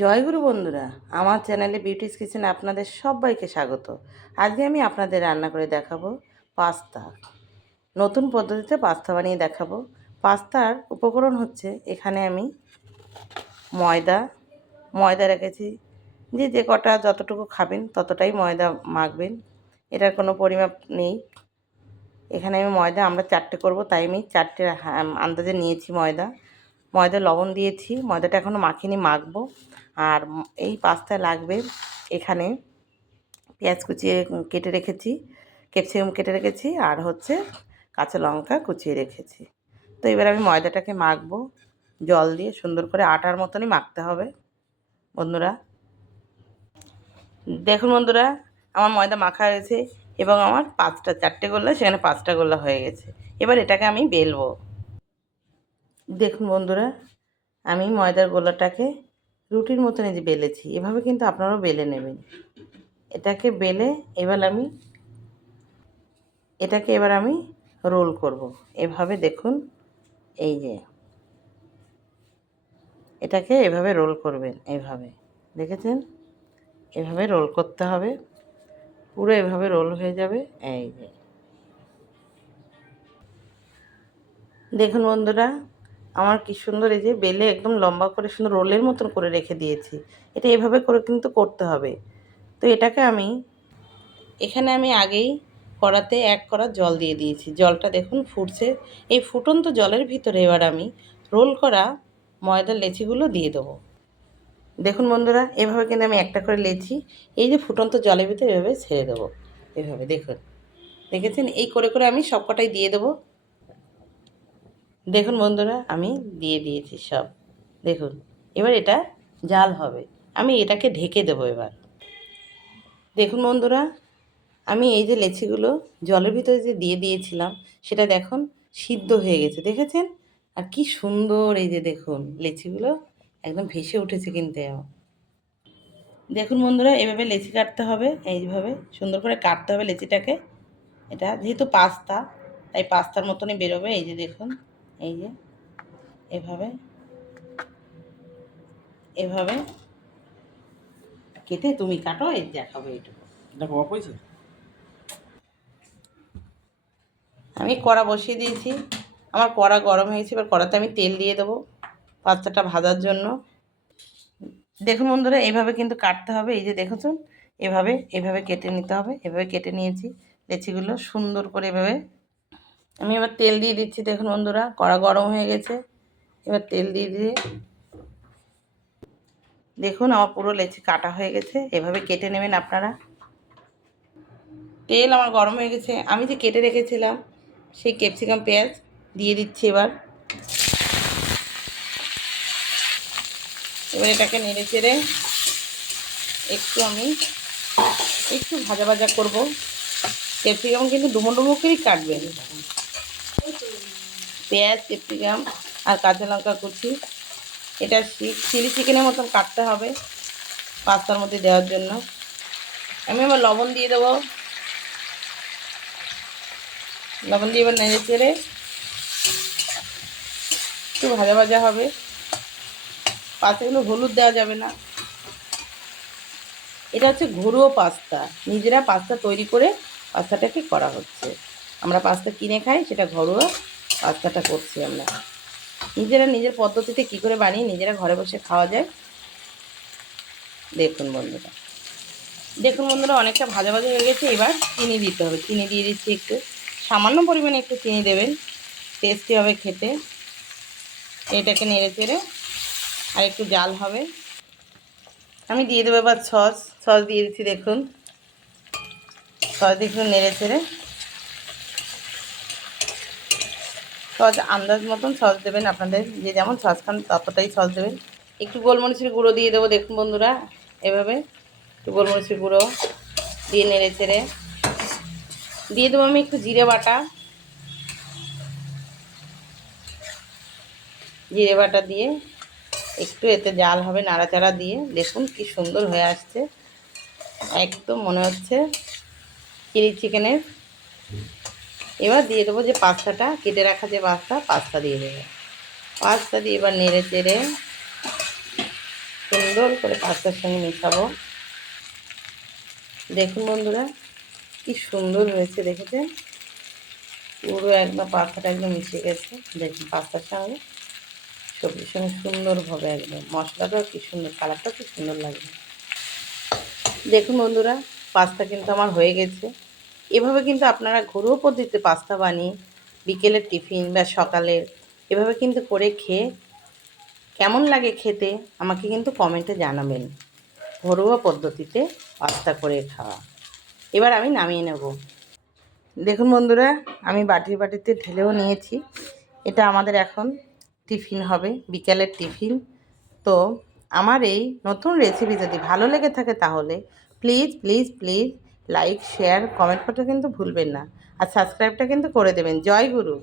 জয়গুরু বন্ধুরা, আমার চ্যানেলে বিউটিস কিচেন আপনাদের সবাইকে স্বাগত। আজকে আমি আপনাদের রান্না করে দেখাবো পাস্তা। নতুন পদ্ধতিতে পাস্তা বানিয়ে দেখাবো। পাস্তার উপকরণ হচ্ছে, এখানে আমি ময়দা ময়দা রেখেছি। যে যে কটা যতটুকু খাবেন, ততটাই ময়দা মাখবেন। এটার কোনো পরিমাপ নেই। এখানে আমি ময়দা, আমরা চারটে করব, তাই আমি চারটে আন্দাজে নিয়েছি ময়দা। ময়দা লবণ দিয়েছি, ময়দাটা এখনও মাখিনি, মাখবো। আর এই পাস্তায় লাগবে এখানে পেঁয়াজ কুচিয়ে কেটে রেখেছি, ক্যাপসিকাম কেটে রেখেছি আর হচ্ছে কাঁচা লঙ্কা কুচিয়ে রেখেছি। তো এবার আমি ময়দাটাকে মাখবো, জল দিয়ে সুন্দর করে আটার মতনই মাখতে হবে। বন্ধুরা, দেখুন বন্ধুরা, আমার ময়দা মাখা হয়েছে এবং আমার পাঁচটা, চারটে গোল্লা, সেখানে পাঁচটা গোল্লা হয়ে গেছে। এবার এটাকে আমি বেলবো। দেখুন বন্ধুরা, আমি ময়দার গোলাটাকে রুটির মতন এই যে বেলেছি, এভাবে কিন্তু আপনারাও বেলে নেবেন। এটাকে বেলে এবার আমি, এটাকে এবার আমি রোল করব। এভাবে দেখুন, এই যে। এটাকে এভাবে রোল করবেন, এভাবে। দেখেছেন? এভাবে রোল করতে হবে। পুরো এভাবে রোল হয়ে যাবে, এই যে। দেখুন বন্ধুরা আমার কি সুন্দর এই যে বেলে একদম লম্বা করে সুন্দর রোলের মতন করে রেখে দিয়েছি। এটা এভাবে করে কিন্তু করতে হবে। তো এটাকে আমি, এখানে আমি আগেই কড়াতে এক কড়া জল দিয়ে দিয়েছি। জলটা দেখুন ফুটছে। এই ফুটন্ত জলের ভিতরে এবার আমি রোল করা ময়দার লেচিগুলো দিয়ে দেবো। দেখুন বন্ধুরা, এভাবে কিন্তু আমি একটা করে লেচি, এই যে ফুটন্ত জলের ভিতরে এভাবে ছেড়ে দেবো। এভাবে দেখুন। দেখেছেন? এই করে করে আমি সব কটাই দিয়ে দেবো। দেখুন বন্ধুরা, আমি দিয়ে দিয়েছি সব। দেখুন, এবার এটা জাল হবে। আমি এটাকে ঢেকে দেবো এবার। দেখুন বন্ধুরা, আমি এই যে লেচিগুলো জলের ভিতরে যে দিয়ে দিয়েছিলাম, সেটা দেখুন সিদ্ধ হয়ে গেছে, দেখেছেন? আর কি সুন্দর এই যে দেখুন, লেচিগুলো একদম ভেসে উঠেছে কিন্তু। দেখুন বন্ধুরা, এভাবে লেচি কাটতে হবে, এইভাবে সুন্দর করে কাটতে হবে লেচিটাকে। এটা যেহেতু পাস্তা, তাই পাস্তার মতনই বেরোবে, এই যে দেখুন। এই যে এভাবে এভাবে কেটে তুমি কাটো এই দেখাবো এইটুকু। এটা কমা আমি কড়া বসিয়ে দিয়েছি। আমার কড়া গরম হয়েছে এবার কড়াতে আমি তেল দিয়ে দেবো পাস্তাটা ভাজার জন্য। দেখুন বন্ধুরা এইভাবে কিন্তু কাটতে হবে। এই যে দেখেছেন এভাবে এভাবে কেটে নিতে হবে। এভাবে কেটে নিয়েছি লেচিগুলো সুন্দর করে এভাবে আমি এবার তেল দিয়ে দিচ্ছি, দেখুন বন্ধুরা, কড়া গরম হয়ে গেছে। এবার তেল দিয়ে দিয়ে দেখুন আমার পুরো লেচি কাটা হয়ে গেছে। এভাবে কেটে নেবেন আপনারা। তেল আমার গরম হয়ে গেছে। আমি যে কেটে রেখেছিলাম, সেই ক্যাপসিকাম পেঁয়াজ দিয়ে দিচ্ছি এবার। এবার এটাকে নেড়ে চেড়ে একটু আমি একটু ভাজা ভাজা করব। ক্যাপসিকাম কিন্তু ডুমো ডুমো করেই কাটবেন। পেঁয়াজ, ক্যাপসিকাম আর কাঁচা লঙ্কা কুচি। এটা চিলি চিকেনের মতন কাটতে হবে পাস্তার মধ্যে দেওয়ার জন্য। আমি আবার লবণ দিয়ে দেবো। লবণ দিয়ে এবার নেড়ে চেড়ে একটু ভাজা ভাজা হবে। পাস্তাগুলো হলুদ দেওয়া যাবে না। এটা হচ্ছে ঘরুয়া পাস্তা। নিজেরা পাস্তা তৈরি করে পাস্তাটাকে করা হচ্ছে। আমরা পাস্তা কিনে খাই, সেটা ঘরোয়া পাস্তাটা করছি আমরা। নিজেরা নিজের পদ্ধতিতে কি করে বানিয়ে নিজেরা ঘরে বসে খাওয়া যায়, দেখুন বন্ধুরা। দেখুন বন্ধুরা, অনেকটা ভাজা ভাজা হয়ে গেছে, এবার চিনি দিতে হবে। চিনি দিয়ে দিচ্ছি একটু। সামান্য পরিমাণে একটু চিনি দেবেন টেস্টি হবে খেতে। এটাকে নেড়ে চেড়ে আর একটু জাল হবে। আমি দিয়ে দেবো এবার সস। সস দিয়ে দিচ্ছি, দেখুন। সস দিয়ে একটু নেড়ে চেড়ে। সস আন্দাজ মতন সস দেবেন আপনাদের। যে যেমন সস খান ততটাই সস দেবেন। একটু গোলমরিচের গুঁড়ো দিয়ে দেবো, দেখুন বন্ধুরা, এভাবে। একটু গোলমরিচের গুঁড়ো দিয়ে নেড়ে চেড়ে। দিয়ে দেবো আমি একটু জিরে বাটা। জিরে বাটা দিয়ে একটু এতে জাল হবে নাড়াচাড়া দিয়ে। দেখুন কি সুন্দর হয়ে আসছে। একদম মনে হচ্ছে চিলি চিকেনের। এবার দিয়ে দেবো যে পাস্তাটা, কেটে রাখা যে পাস্তা পাস্তা দিয়ে দেবো। পাস্তা দিয়ে এবার নেড়ে চেড়ে সুন্দর করে পাস্তার সঙ্গে মেশাবো। দেখুন বন্ধুরা, কি সুন্দর হয়েছে, দেখেছেন? পুরো একদম পাস্তাটা একদম মিশে গেছে। দেখুন পাস্তার সঙ্গে, সবজির সঙ্গে সুন্দরভাবে একদম। মশলাটাও কি সুন্দর, কালারটাও কি সুন্দর লাগবে দেখুন বন্ধুরা, পাস্তা কিন্তু আমার হয়ে গেছে। এভাবে কিন্তু আপনারা ঘরোয়া পদ্ধতিতে পাস্তা বানিয়ে বিকেলের টিফিন বা সকালের এভাবে কিন্তু করে খেয়ে কেমন লাগে খেতে আমাকে কিন্তু কমেন্টে জানাবেন। ঘরোয়া পদ্ধতিতে পাস্তা করে খাওয়া। এবার আমি নামিয়ে নেব। দেখুন বন্ধুরা, আমি বাটির বাটিতে ঢেলেও নিয়েছি। এটা আমাদের এখন টিফিন হবে, বিকেলের টিফিন। তো আমার এই নতুন রেসিপি যদি ভালো লেগে থাকে তাহলে please please please like share comment করতে কিন্তু ভুলবেন না। আর সাবস্ক্রাইবটা কিন্তু করে দেবেন। জয় গুরু।